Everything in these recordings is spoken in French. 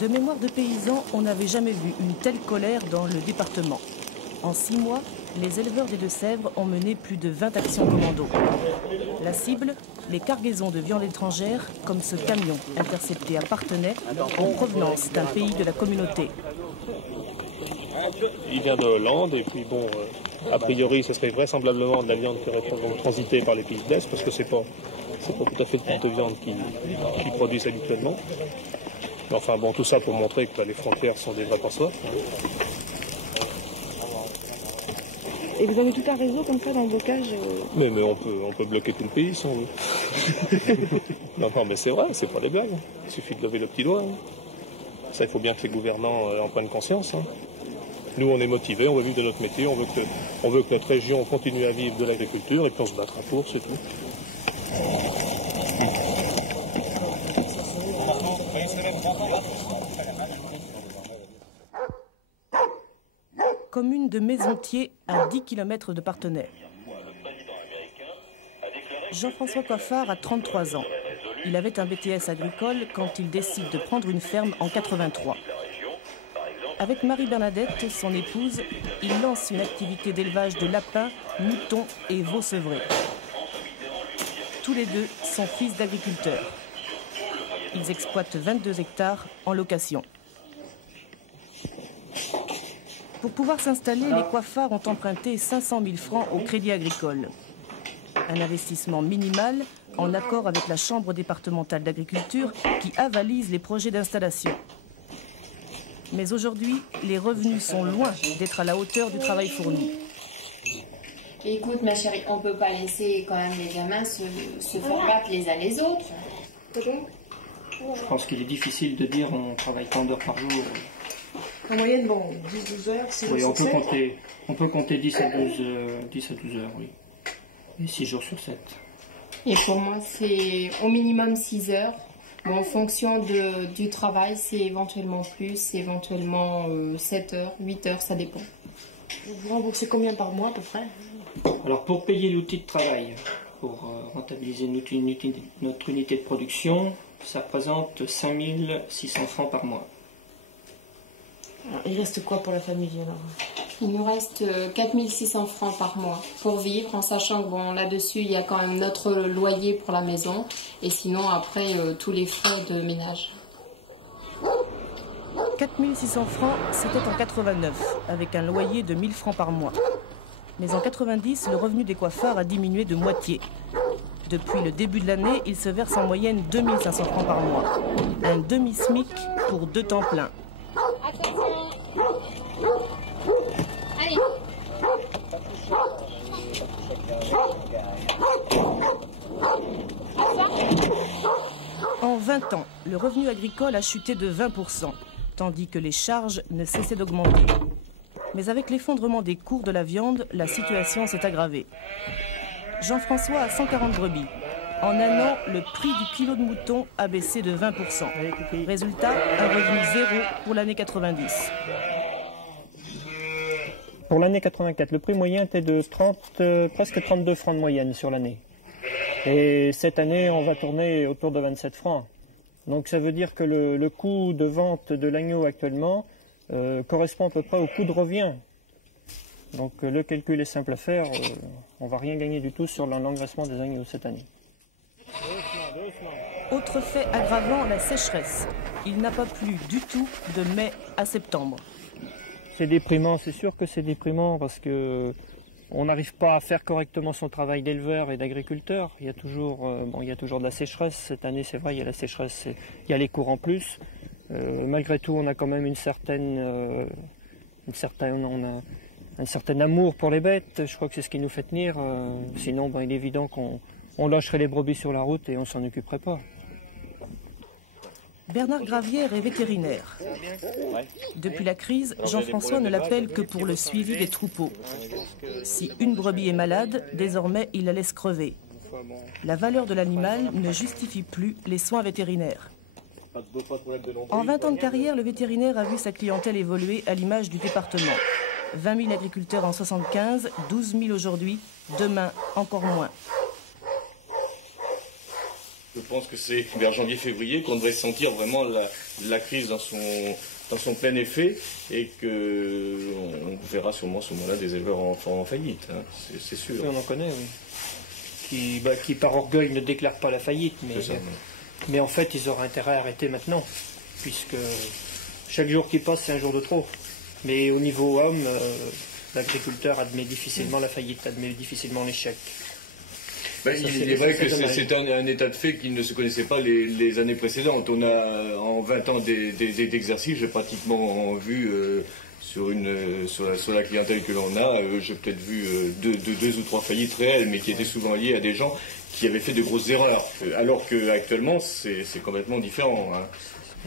De mémoire de paysans, on n'avait jamais vu une telle colère dans le département. En 6 mois, les éleveurs des Deux-Sèvres ont mené plus de 20 actions commando. La cible, les cargaisons de viande étrangère, comme ce camion intercepté à Parthenay, en provenance d'un pays de la communauté. Il vient de Hollande et puis bon, a priori, ce serait vraisemblablement de la viande qui aurait transité par les pays de l'Est parce que c'est pas tout à fait le type de viande qu'ils produisent habituellement. Mais enfin bon, tout ça pour montrer que les frontières sont des vrais passoires. Et vous avez tout un réseau comme ça dans le blocage Mais on peut bloquer tout le pays si on veut. non, mais c'est vrai, c'est pas des blagues. Il suffit de lever le petit doigt. Ça, il faut bien que les gouvernants en prennent conscience. Nous, on est motivés, on veut vivre de notre métier, on veut que notre région continue à vivre de l'agriculture et puis on se battra pour, c'est tout. Commune de Maisontier, à 10 km de Parthenay. Jean-François Coiffard a 33 ans. Il avait un BTS agricole quand il décide de prendre une ferme en 83. Avec Marie-Bernadette, son épouse, il lance une activité d'élevage de lapins, moutons et veaux sevrés. Tous les deux sont fils d'agriculteurs. Ils exploitent 22 hectares en location. Pour pouvoir s'installer, les Coiffards ont emprunté 500 000 francs au Crédit Agricole. Un investissement minimal en accord avec la Chambre départementale d'agriculture qui avalise les projets d'installation. Mais aujourd'hui, les revenus sont loin d'être à la hauteur du travail fourni. Écoute ma chérie, on ne peut pas laisser quand même les gamins se faire battre les uns les autres. Je pense qu'il est difficile de dire on travaille tant d'heures par jour. En moyenne, bon, 10-12 heures, c'est oui, on peut compter 10 à 12 heures, oui. Et 6 jours sur 7. Et pour moi, c'est au minimum 6 heures. Bon, en fonction du travail, c'est éventuellement plus, éventuellement 7 heures, 8 heures, ça dépend. Vous remboursez combien par mois à peu près? Alors pour payer l'outil de travail, pour rentabiliser notre unité de production, ça représente 5 600 francs par mois. Alors, il reste quoi pour la famille alors? Il nous reste 4 600 francs par mois pour vivre, en sachant que bon, là-dessus, il y a quand même notre loyer pour la maison, et sinon après tous les frais de ménage. 4 600 francs, c'était en 89, avec un loyer de 1000 francs par mois. Mais en 90, le revenu des Coiffards a diminué de moitié. Depuis le début de l'année, il se verse en moyenne 2500 francs par mois. Un demi-SMIC pour 2 temps pleins. Allez. En 20 ans, le revenu agricole a chuté de 20%, tandis que les charges ne cessaient d'augmenter. Mais avec l'effondrement des cours de la viande, la situation s'est aggravée. Jean-François a 140 brebis. En un an, le prix du kilo de mouton a baissé de 20%. Résultat, un revenu zéro pour l'année 90. Pour l'année 84, le prix moyen était de presque 32 francs de moyenne sur l'année. Et cette année, on va tourner autour de 27 francs. Donc ça veut dire que le coût de vente de l'agneau actuellement correspond à peu près au coût de revient. Donc le calcul est simple à faire, on ne va rien gagner du tout sur l'engraissement des agneaux cette année. Autre fait aggravant, la sécheresse. Il n'a pas plu du tout de mai à septembre. C'est déprimant, c'est sûr que c'est déprimant parce que on n'arrive pas à faire correctement son travail d'éleveur et d'agriculteur. Il y a toujours de la sécheresse. Cette année, c'est vrai, il y a la sécheresse, il y a les cours en plus. Malgré tout, on a quand même un certain amour pour les bêtes. Je crois que c'est ce qui nous fait tenir. Sinon, il est évident qu'on lâcherait les brebis sur la route et on s'en occuperait pas. Bernard Gravière est vétérinaire. Depuis la crise, Jean-François ne l'appelle que pour le suivi des troupeaux. Si une brebis est malade, désormais il la laisse crever. La valeur de l'animal ne justifie plus les soins vétérinaires. En 20 ans de carrière, le vétérinaire a vu sa clientèle évoluer à l'image du département. 20 000 agriculteurs en 75, 12 000 aujourd'hui, demain encore moins. Je pense que c'est vers janvier-février qu'on devrait sentir vraiment la crise dans son plein effet et qu'on verra sûrement à ce moment-là des éleveurs en faillite, hein, c'est sûr. Oui, on en connaît, oui. Qui par orgueil ne déclarent pas la faillite, mais en fait ils auraient intérêt à arrêter maintenant, puisque chaque jour qui passe c'est un jour de trop. Mais au niveau homme, l'agriculteur admet difficilement la faillite, admet difficilement l'échec. Il est vrai que c'est un état de fait qui ne se connaissait pas les années précédentes. On a en 20 ans d'exercice, j'ai pratiquement vu sur la clientèle que l'on a, j'ai peut-être vu deux ou trois faillites réelles, mais qui étaient souvent liées à des gens qui avaient fait de grosses erreurs. Alors qu'actuellement, c'est complètement différent. Hein.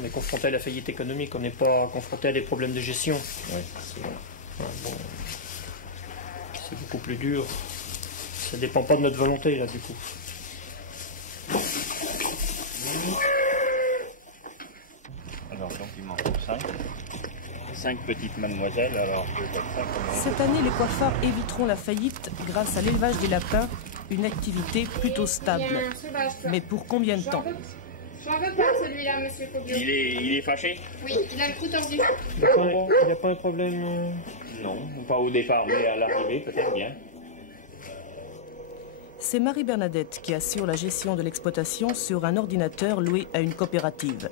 On est confronté à la faillite économique, on n'est pas confronté à des problèmes de gestion. Oui, c'est vrai. Bon, c'est beaucoup plus dur. Ça ne dépend pas de notre volonté, là, du coup. Alors, donc, il manque 5 petites mademoiselles. Alors, cette année, les coiffeurs éviteront la faillite grâce à l'élevage des lapins, une activité plutôt stable. Mais pour combien de temps? J'en veux pas celui-là, monsieur Foglo. il est fâché? Oui, il a le tout tordu. Il n'y a pas un problème Non, pas au départ, mais à l'arrivée, peut-être bien. C'est Marie-Bernadette qui assure la gestion de l'exploitation sur un ordinateur loué à une coopérative.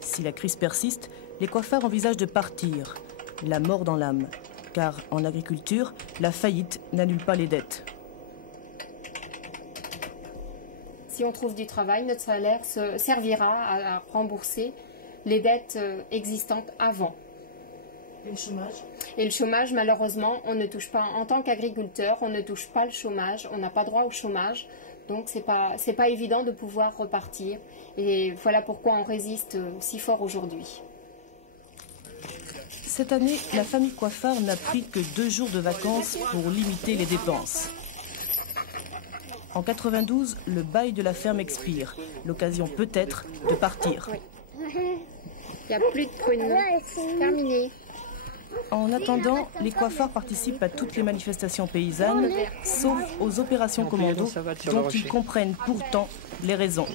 Si la crise persiste, les coiffeurs envisagent de partir, la mort dans l'âme. Car en agriculture, la faillite n'annule pas les dettes. Si on trouve du travail, notre salaire servira à rembourser les dettes existantes avant. Et le chômage? Et le chômage, malheureusement, on ne touche pas. En tant qu'agriculteur, on ne touche pas le chômage, on n'a pas droit au chômage. Donc c'est pas évident de pouvoir repartir. Et voilà pourquoi on résiste si fort aujourd'hui. Cette année, la famille Coiffard n'a pris que 2 jours de vacances pour limiter les dépenses. En 92, le bail de la ferme expire. L'occasion peut-être de partir. Il n'y a plus de pruneaux. Terminé. En attendant, les coiffeurs participent à toutes les manifestations paysannes, sauf aux opérations commando, dont ils comprennent pourtant les raisons.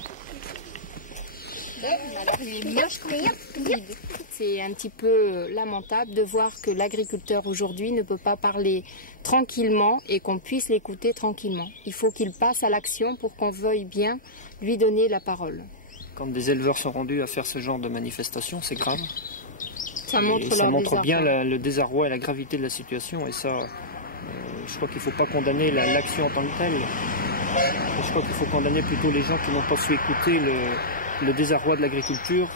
C'est un petit peu lamentable de voir que l'agriculteur aujourd'hui ne peut pas parler tranquillement et qu'on puisse l'écouter tranquillement. Il faut qu'il passe à l'action pour qu'on veuille bien lui donner la parole. Quand des éleveurs sont rendus à faire ce genre de manifestation, c'est grave. Ça montre bien le désarroi et la gravité de la situation. Et ça, je crois qu'il ne faut pas condamner l'action en tant que telle. Je crois qu'il faut condamner plutôt les gens qui n'ont pas su écouter le désarroi de l'agriculture.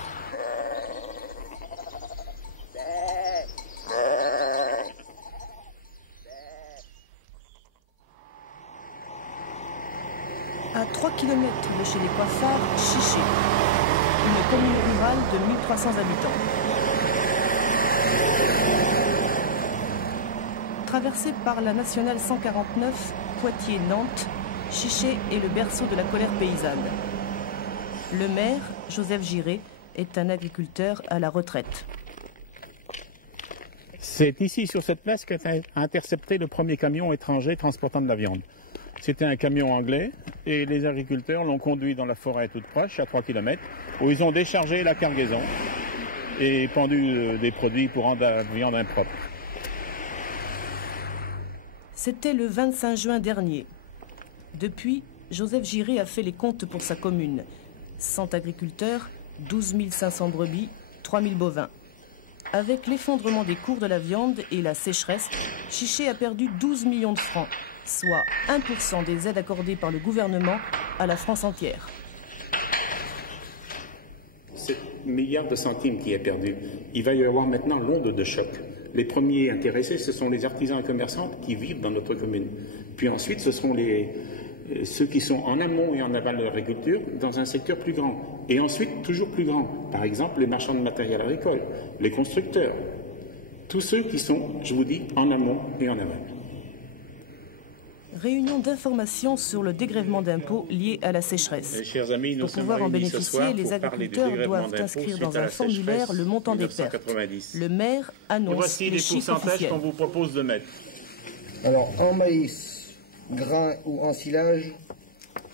À 3 km de chez les coiffeurs, Chiché, une commune rurale de 1300 habitants. Traversée par la nationale 149, Poitiers-Nantes, Chiché est le berceau de la colère paysanne. Le maire, Joseph Giré, est un agriculteur à la retraite. C'est ici, sur cette place, qu'a intercepté le premier camion étranger transportant de la viande. C'était un camion anglais et les agriculteurs l'ont conduit dans la forêt toute proche, à 3 km, où ils ont déchargé la cargaison et pendu des produits pour rendre la viande impropre. C'était le 25 juin dernier. Depuis, Joseph Giré a fait les comptes pour sa commune. 100 agriculteurs, 12 500 brebis, 3 000 bovins. Avec l'effondrement des cours de la viande et la sécheresse, Chiché a perdu 12 millions de francs, soit 1% des aides accordées par le gouvernement à la France entière. 7 milliards de centimes qui est perdu. Il va y avoir maintenant l'onde de choc. Les premiers intéressés, ce sont les artisans et commerçants qui vivent dans notre commune. Puis ensuite, ce seront ceux qui sont en amont et en aval de l'agriculture dans un secteur plus grand. Et ensuite, toujours plus grand. Par exemple, les marchands de matériel agricole, les constructeurs. Tous ceux qui sont, je vous dis, en amont et en aval. Réunion d'information sur le dégrèvement d'impôts lié à la sécheresse. Chers amis, pour pouvoir en bénéficier, les agriculteurs doivent inscrire dans un formulaire le montant des pertes. Le maire annonce voici les les chiffres pourcentages officiels. qu'on vous propose de mettre. Alors, en maïs, grain ou en silage,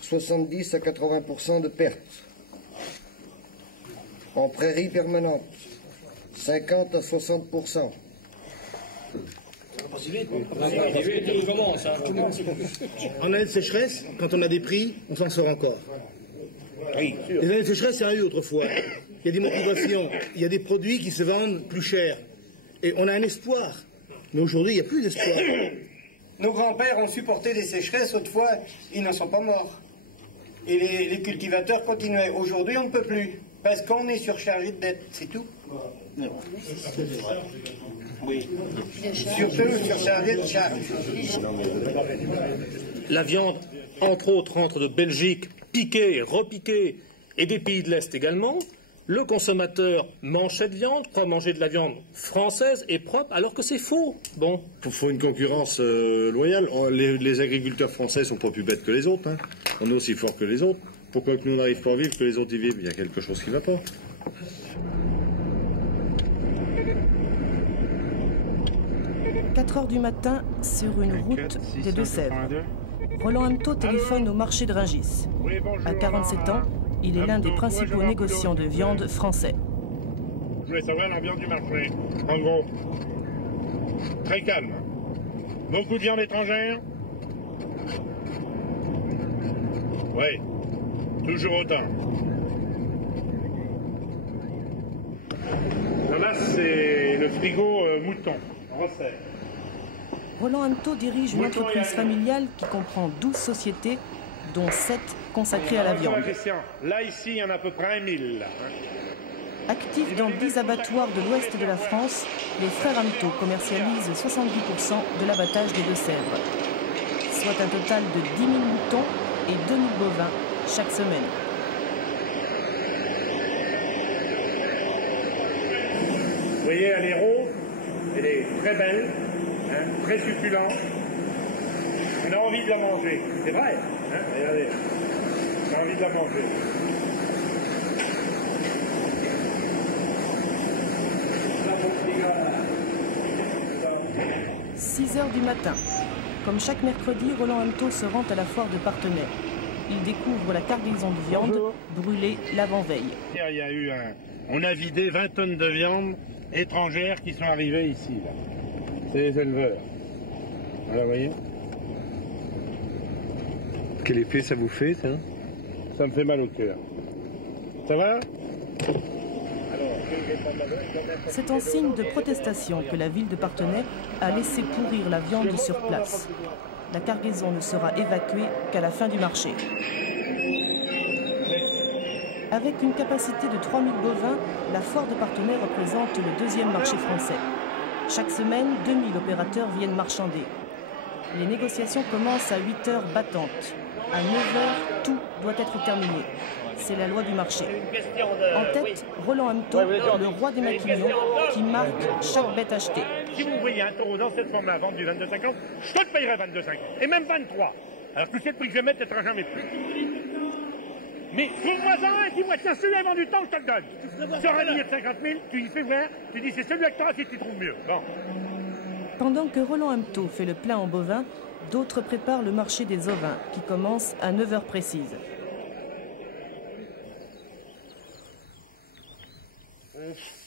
70 à 80% de pertes. En prairie permanente, 50 à 60%. En année de sécheresse, quand on a des prix, on s'en sort encore. Les années de sécheresse, c'est eu autrefois. Il y a des motivations, il y a des produits qui se vendent plus cher. Et on a un espoir. Mais aujourd'hui, il n'y a plus d'espoir. Nos grands-pères ont supporté des sécheresses, autrefois, ils n'en sont pas morts. Et les cultivateurs continuaient. Aujourd'hui, on ne peut plus. Parce qu'on est surchargé de dettes, c'est tout. Oui. Surtout surchargé de charges. La viande, entre autres, rentre de Belgique, piquée, repiquée, et des pays de l'Est également. Le consommateur mange cette viande, croit manger de la viande française et propre, alors que c'est faux. Bon. Il faut une concurrence loyale. Les agriculteurs français ne sont pas plus bêtes que les autres. Hein. On est aussi forts que les autres. Pourquoi que nous n'arrivons pas à vivre, que les autres y vivent? Il y a quelque chose qui ne va pas. 4 heures du matin, sur une route des Deux-Sèvres. Roland Amtaud téléphone au marché de Rungis. À 47 ans, il est l'un des principaux négociants de viande français. Je voulais savoir l'ambiance du marché. En gros, très calme. Beaucoup de viande étrangère? Oui, toujours autant. Là, c'est le frigo mouton, recette. Roland Amtaud dirige une entreprise familiale qui comprend 12 sociétés, dont 7 consacrées à la viande. Là, ici, il y en a à peu près 1000. Actifs dans 10 abattoirs de l'ouest de la France, les frères Amtaud commercialisent 70% de l'abattage des Deux-Sèvres, soit un total de 10 000 moutons et 2 000 bovins chaque semaine. Vous voyez, elle est rose, elle est très belle, hein, très succulente. On a envie de la manger. C'est vrai, hein, regardez. On a envie de la manger. « 6 heures du matin. Comme chaque mercredi, Roland Amtaud se rend à la foire de Parthenay. Il découvre la cargaison de viande brûlée l'avant-veille. Il y a eu on a vidé 20 tonnes de viande étrangères qui sont arrivées ici. C'est les éleveurs. Voilà, vous voyez. Quel effet ça vous fait, ça? Ça me fait mal au cœur. Ça va? C'est en signe de protestation que la ville de Parthenay a laissé pourrir la viande sur place. La cargaison ne sera évacuée qu'à la fin du marché. Avec une capacité de 3000 bovins, la foire de Parthenay représente le deuxième marché français. Chaque semaine, 2000 opérateurs viennent marchander. Les négociations commencent à 8 heures battantes. À 9 heures, tout doit être terminé. C'est la loi du marché. En tête, Roland Amtaud, le roi des maquignons, qui marque chaque bête achetée. Si vous voyez un taureau dans cette forme-là vendu 22,50, je te le payerai 22,50. Et même 23. Alors tu sais le prix que je vais mettre, tu n'auras jamais plus. Mais trouve-moi un, dis-moi, tiens, celui-là est vendu tant, je te le donne. Tu auras un billet de 50 000, tu y fais voir, tu dis c'est celui-là que tu auras si tu trouves mieux. Bon. Pendant que Roland Amtaud fait le plein en bovins, d'autres préparent le marché des ovins, qui commence à 9 heures précises.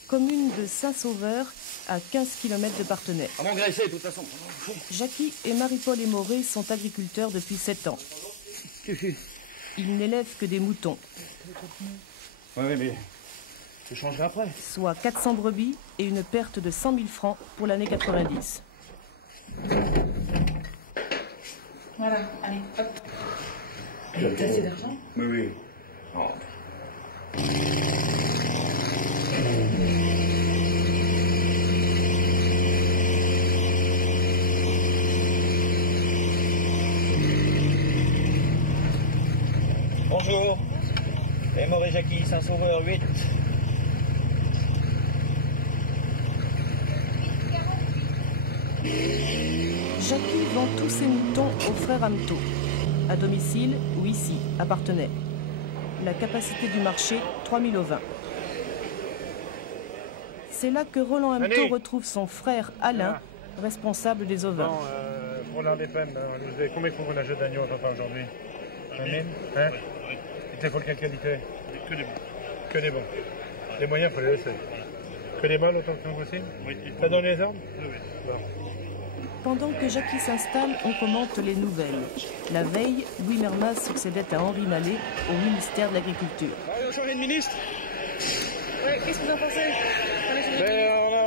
Commune de Saint-Sauveur, à 15 km de Parthenay. On va engraisser, de toute façon. Jackie et Marie-Paul Aymoré sont agriculteurs depuis 7 ans. Ils n'élèvent que des moutons. Oui, mais je changerai après. Soit 400 brebis et une perte de 100 000 francs pour l'année 90. Voilà, allez, hop. T'as assez d'argent? Oui, oui. Oh. Bonjour, Aymoré Jackie, Saint-Sauveur 8. Jackie vend tous ses moutons aux frères Amtaud, à domicile ou ici, à Parthenay. La capacité du marché, 3000 ovins. C'est là que Roland Amtaud retrouve son frère Alain, responsable des ovins. Bon, pour l'heure des peines, combien qu'on a jeu d'agneau aujourd'hui? Amen. Hein? Il te faut quelle qualité? Que des bons. Que des bons. Les moyens, il faut les laisser. Que des bonnes autant que possible? Oui. Ça donne les ordres? Oui. Bon. Pendant que Jackie s'installe, on commente les nouvelles. La veille, Louis Mermaz succédait à Henri Mallet au ministère de l'Agriculture. On a changé de ministre. Ouais, qu'est-ce que vous en pensez?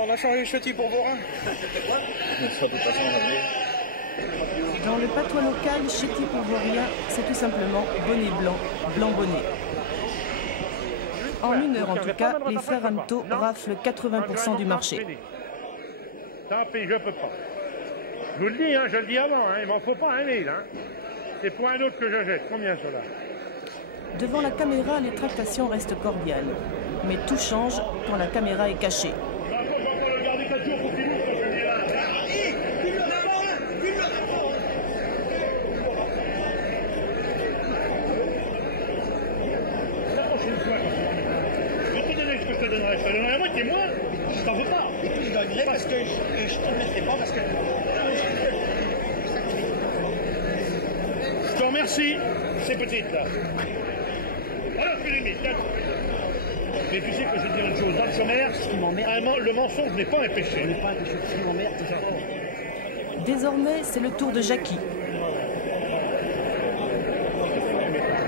On a changé Chetty pour Vorin. Dans le patois local, Chetty pour Vaurien, c'est tout simplement bonnet blanc, blanc bonnet. En une heure en tout cas, les frères Hamto raflent 80% du marché. Tant pis, je peux pas. Je vous le dis, hein, je le dis avant, hein, il m'en faut pas 1 000. Hein. C'est pour un autre que je jette. Combien cela? Devant la caméra, les tractations restent cordiales. Mais tout change quand la caméra est cachée. Je te donnerai la moitié, moi, je t'en veux pas. Je te donnerai parce que je te mettrai pas parce que... Je te remercie, ces petites là. Voilà, je les mets, d'accord. Mais tu sais que je vais te dire une chose, dans le sommaire, ce qui m'emmerde, le mensonge n'est pas un péché. Ce n'est pas un péché, ce qui m'emmerde, c'est ça. Désormais, c'est le tour de Jackie.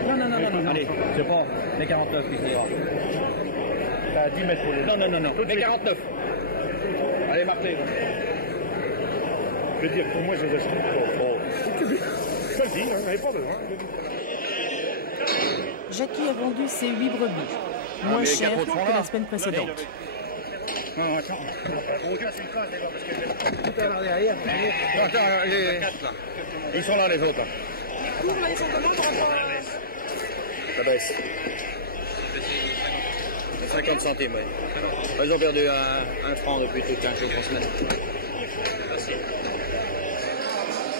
Non. Allez, c'est bon, les 49 qui sont. T'as 10 mètres pour les... Non, les 49. Allez, Martin. Je veux dire, pour moi, je reste pas. Je le dis, hein, j'en ai pas besoin. Jackie a vendu ses 8 brebis, moins cher que la semaine précédente. Non, attends. Tout à l'heure derrière. Attends, ils sont là, les autres. Vous m'avez son comment pour rapport Ça baisse. 50 centimes, oui. Ils ont perdu un franc depuis tout 15 jours, 3 semaines.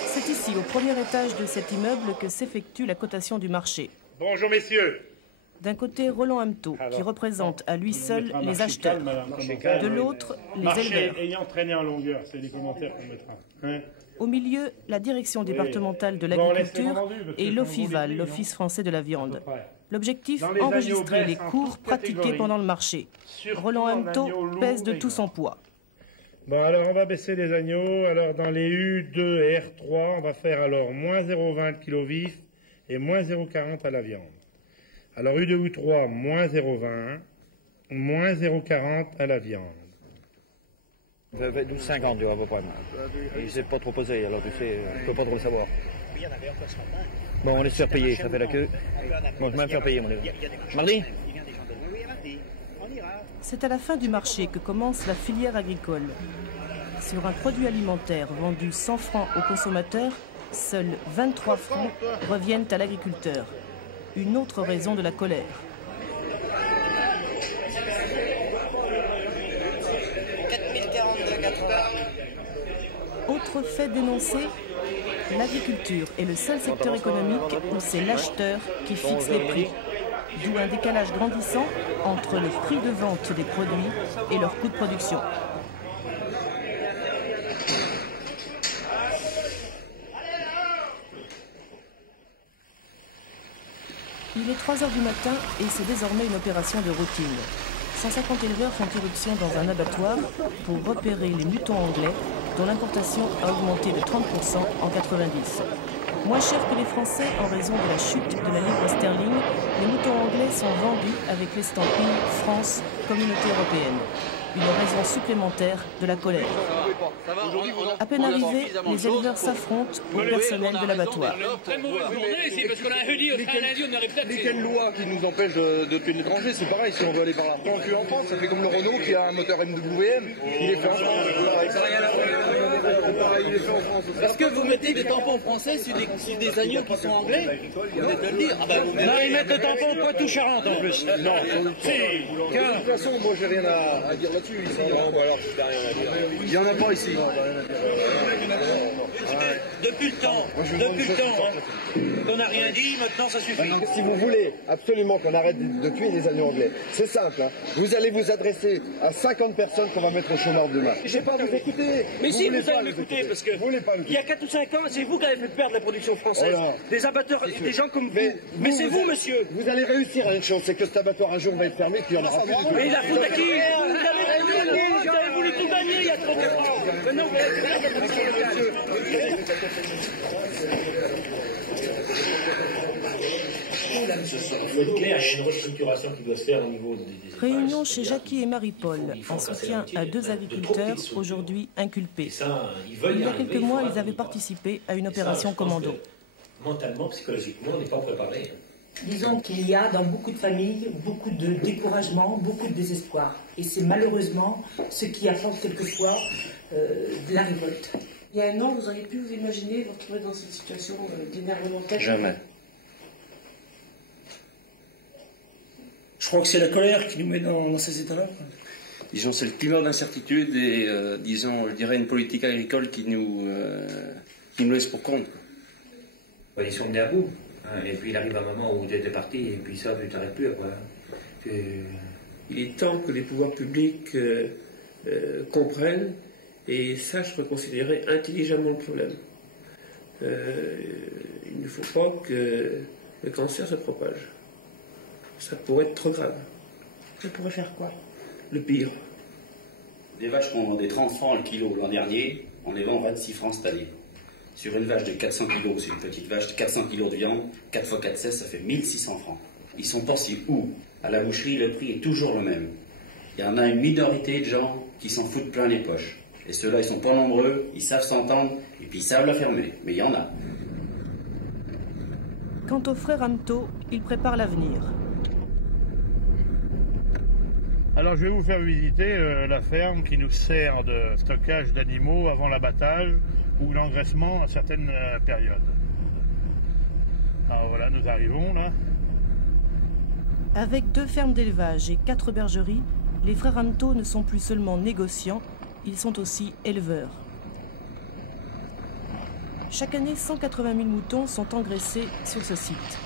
C'est ici, au premier étage de cet immeuble, que s'effectue la cotation du marché. Bonjour, messieurs. D'un côté, Roland Hamto, qui représente à lui seul les acheteurs. De l'autre, les éleveurs. Marché ayant traîné en longueur, c'est les commentaires qu'on mettra. Hein? Au milieu, la direction départementale de l'agriculture et l'OFIVAL, l'Office français de la viande. L'objectif, enregistrer les cours pratiqués pendant le marché. Roland Hamto pèse de tout son poids. Bon, alors on va baisser les agneaux. Alors dans les U2 et R3, on va faire alors moins 0,20 kg vif et moins 0,40 à la viande. Alors U2 ou 3, moins 0,20, moins 0,40 à la viande. 12,50 tu vois à peu près. Il s'est pas trop posé, alors tu sais, je peux pas trop le savoir. Bon, on laisse faire payer, ça fait la queue. Bon, je vais même faire payer, mon gars. Mardi? C'est à la fin du marché que commence la filière agricole. Sur un produit alimentaire vendu 100 francs aux consommateurs, seuls 23 francs reviennent à l'agriculteur. Une autre raison de la colère. Autre fait dénoncé, l'agriculture est le seul secteur économique où c'est l'acheteur qui fixe les prix. D'où un décalage grandissant entre le prix de vente des produits et leur coût de production. Il est 3 h du matin et c'est désormais une opération de routine. 150 éleveurs font irruption dans un abattoir pour repérer les moutons anglais dont l'importation a augmenté de 30% en 90. Moins cher que les Français en raison de la chute de la livre sterling, les moutons anglais sont vendus avec l'estampille France, Communauté européenne. Une raison supplémentaire de la colère. À peine arrivés, les éleveurs s'affrontent au personnel de l'abattoir. Mais quelle loi qui nous empêche de tuer l'étranger? C'est pareil, si on veut aller par là. On tue en France, ça fait comme le Renault qui a un moteur MWM, il est fait en France. Il est fait en France. Parce que vous mettez des tampons français sur des agneaux qui sont anglais? Vous venez de le dire. Non, ils mettent le tampon Poitou-Charentes en plus. Non, de toute façon, moi j'ai rien à dire là-dessus. Ici. Bon, bah alors, rien à dire. Il n'y en a pas ici. Ouais. depuis le temps, qu'on n'a rien dit, maintenant ça suffit. Alors, si vous voulez absolument qu'on arrête de tuer les agneaux anglais, c'est simple. Hein. Vous allez vous adresser à 50 personnes qu'on va mettre au chômage demain. Je ne vais pas vous écouter. Mais si, vous allez m'écouter, parce que il y a 4 ou 5 ans, c'est vous qui avez fait perdre la production française. Des abatteurs, des gens comme vous. Mais c'est vous, monsieur. Vous allez réussir à une chose, c'est que cet abattoir un jour va être fermé, puis il n'y en aura plus. Mais il a foutu à qui? Vous avez voulu tout gagner il y a 34 ans. Maintenant, vous allez faire la production locale. Il faut être clair, il y a une restructuration qui doit se faire au niveau des... Réunion chez Jackie et Marie-Paul, en soutien à 2 agriculteurs aujourd'hui inculpés. Il y a quelques mois, ils avaient participé à une opération commando. Mentalement, psychologiquement, on n'est pas préparé. Disons qu'il y a dans beaucoup de familles beaucoup de découragement, beaucoup de désespoir. Et c'est malheureusement ce qui apporte quelquefois de la révolte. Il y a un an, vous auriez pu vous imaginer vous retrouver dans cette situation d'énervement tel? Jamais. Je crois que c'est la colère qui nous met dans ces états-là. Disons, c'est le climat d'incertitude et, disons, je dirais une politique agricole qui nous laisse pour compte. Ils sont venus à bout. Hein, et puis il arrive un moment où tu étais parti, et puis ça, tu t'arrêtes plus après. Il est temps que les pouvoirs publics comprennent et sachent reconsidérer intelligemment le problème. Il ne faut pas que le cancer se propage. Ça pourrait être trop grave. Je pourrais faire quoi? Le pire. Des vaches qui ont vendu 30 francs le kilo l'an dernier, on les vend 26 francs cette année. Sur une vache de 400 kg, c'est une petite vache, 400 kg de viande, 4 x 4, 16, ça fait 1600 francs. Ils sont pensés où? À la boucherie, le prix est toujours le même. Il y en a une minorité de gens qui s'en foutent plein les poches. Et ceux-là, ils sont pas nombreux, ils savent s'entendre, et puis ils savent la fermer. Mais il y en a. Quant aux frères Amto, ils préparent l'avenir. Alors je vais vous faire visiter la ferme qui nous sert de stockage d'animaux avant l'abattage ou l'engraissement à certaines périodes. Alors voilà, nous arrivons là. Avec 2 fermes d'élevage et 4 bergeries, les frères Amto ne sont plus seulement négociants, ils sont aussi éleveurs. Chaque année, 180 000 moutons sont engraissés sur ce site,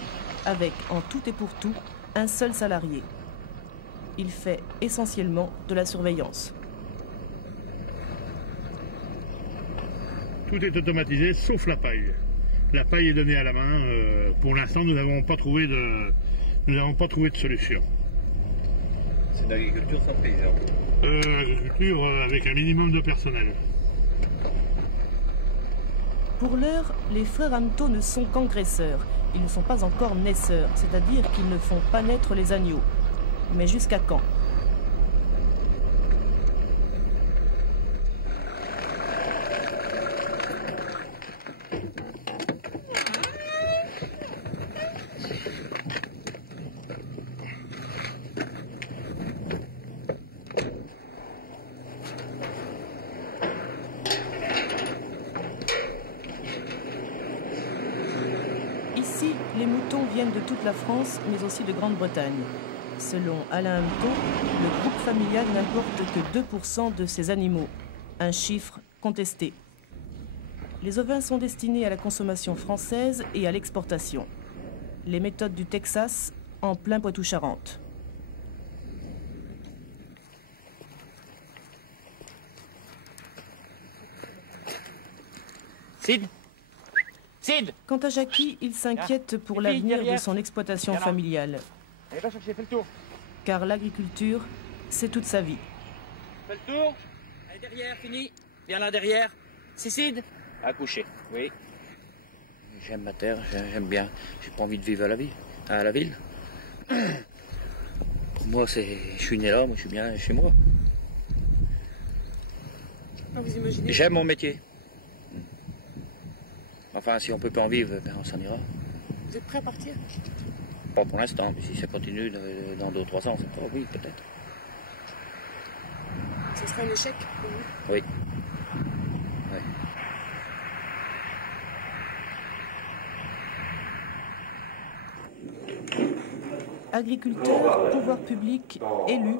avec en tout et pour tout un seul salarié. Il fait essentiellement de la surveillance. Tout est automatisé sauf la paille. La paille est donnée à la main. Pour l'instant, nous n'avons pas trouvé de solution. C'est de l'agriculture sans paysan. Agriculture avec un minimum de personnel. Pour l'heure, les frères Amto ne sont qu'engraisseurs. Ils ne sont pas encore naisseurs, c'est-à-dire qu'ils ne font pas naître les agneaux. Mais jusqu'à quand? Ici, les moutons viennent de toute la France, mais aussi de Grande-Bretagne. Selon Alain Amto, le groupe familial n'importe que 2% de ces animaux, un chiffre contesté. Les ovins sont destinés à la consommation française et à l'exportation. Les méthodes du Texas en plein Poitou-Charentes. Sid Sid! Quant à Jackie, il s'inquiète pour l'avenir de son exploitation familiale. Allez, va chercher, fais le tour. Car l'agriculture, c'est toute sa vie. Fais le tour. Allez, derrière, fini. Viens là, derrière. Cécide? Accoucher, oui. J'aime ma terre, j'aime bien. J'ai pas envie de vivre à la ville. Pour moi, je suis né là, moi je suis bien chez moi. Vous imaginez? J'aime mon métier. Enfin, si on peut pas en vivre, ben on s'en ira. Vous êtes prêt à partir? Pas pour l'instant, mais si ça continue dans 2 ou 3 ans, oui, peut-être. Ce sera un échec pour vous? Oui. Agriculteurs, pouvoirs publics, élus,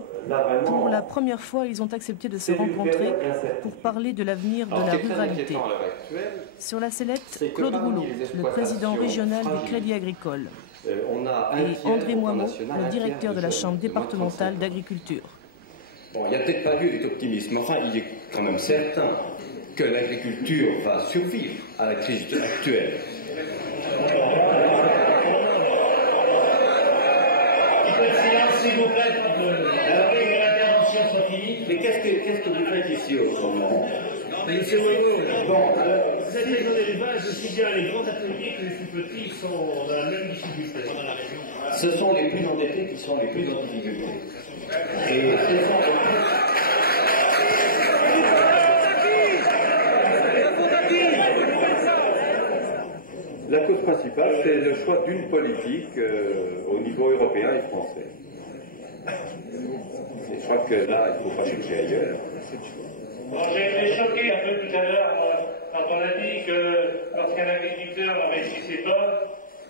pour la première fois, ils ont accepté de se rencontrer pour parler de l'avenir de la ruralité. Sur la sellette, Claude Rouleau, le président régional du Crédit Agricole, et André Moimeau, le directeur de la Chambre départementale d'agriculture. Bon, il n'y a peut-être pas lieu d'être optimiste, mais enfin, il est quand même certain que l'agriculture va survivre à la crise actuelle. S'il vous plaît, l'intervention soit finie. Mais qu'est-ce que vous faites ici au moment? Monsieur Moimeau, vous avez donné les bases, aussi bien les grands ateliers que les plus petits sont dans la même difficulté. Ce sont les plus endettés qui sont les plus en difficulté. Et ce sont La cause principale, c'est le choix d'une politique au niveau européen et français. Et je crois que là, il ne faut pas chercher ailleurs. Bon, j'ai été choqué un peu tout à l'heure quand on a dit que lorsqu'un agriculteur n'investissait pas,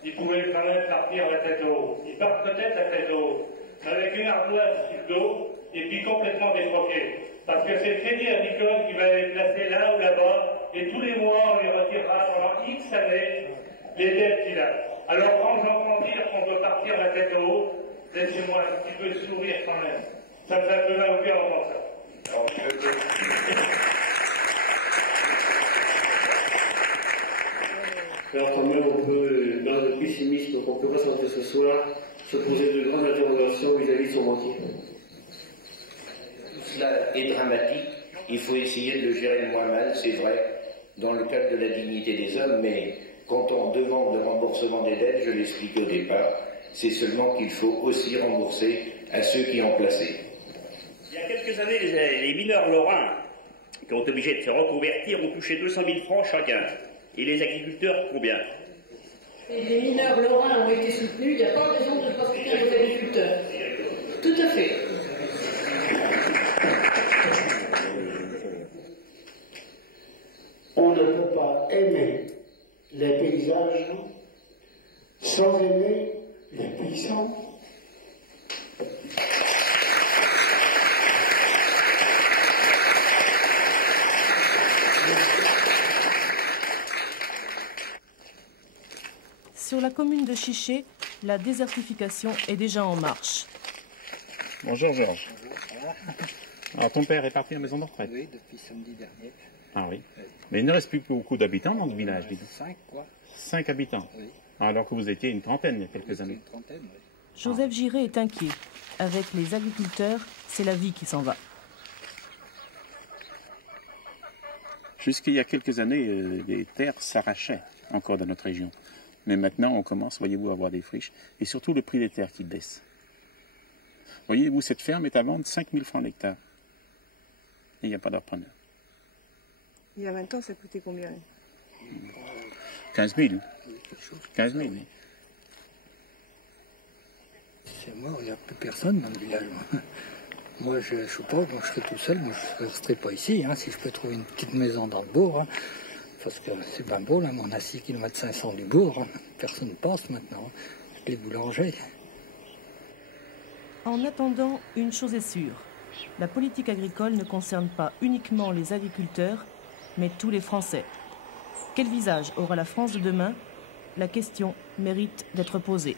il pouvait quand même partir la tête haute. Il part peut-être la tête haute, mais avec une ardoise sur le dos et puis complètement détroqué. Parce que c'est le crédit agricole qui va être placé là ou là-bas, et tous les mois on lui retirera pendant X années les dettes qu'il a. Alors quand j'entends dire qu'on doit partir la tête haute, laissez-moi un petit peu de sourire quand même. Ça me fait un peu mal au cœur d'entendre ça. Alors quand même, on peut, dans le pessimisme qu'on peut ressentir ce soir, se poser de grandes interrogations vis-à-vis de son banquier. Tout cela est dramatique. Il faut essayer de le gérer moins mal, c'est vrai, dans le cadre de la dignité des hommes, mais quand on demande le remboursement des dettes, je l'explique au départ, c'est seulement qu'il faut aussi rembourser à ceux qui ont placé. Il y a quelques années, les mineurs lorrains qui ont été obligés de se reconvertir ont touché 200 000 francs chacun. Et les agriculteurs, combien? Et les mineurs lorrains ont été soutenus, il n'y a pas raison de ne pas soutenir les agriculteurs. Tout à fait. On ne peut pas aimer les paysages sans aimer les paysans. Sur la commune de Chiché, la désertification est déjà en marche. Bonjour Georges. Alors ton père est parti à la maison de retraite? Oui, depuis samedi dernier. Ah oui. Mais il ne reste plus beaucoup d'habitants dans le village, dis donc. 5 quoi. 5 habitants. Oui. Alors que vous étiez une trentaine il y a quelques années. Une trentaine, oui. Joseph Giré est inquiet. Avec les agriculteurs, c'est la vie qui s'en va. Jusqu'il y a quelques années, les terres s'arrachaient encore dans notre région. Mais maintenant, on commence, voyez-vous, à avoir des friches. Et surtout, le prix des terres qui baisse. Voyez-vous, cette ferme est à vendre 5 000 francs l'hectare. Et il n'y a pas de repreneur. Il y a 20 ans, ça coûtait combien? 15 000. 15 000. C'est mort, il n'y a plus personne dans le village. Moi, je ne suis pas, moi, je serai tout seul, moi, je ne resterai pas ici. Hein, si je peux trouver une petite maison dans le bourg, hein, parce que c'est bien beau, là, on a 6 km 500 du bourg. Hein, personne ne passe maintenant. Hein, les boulangers. En attendant, une chose est sûre. La politique agricole ne concerne pas uniquement les agriculteurs, mais tous les Français. Quel visage aura la France de demain? La question mérite d'être posée.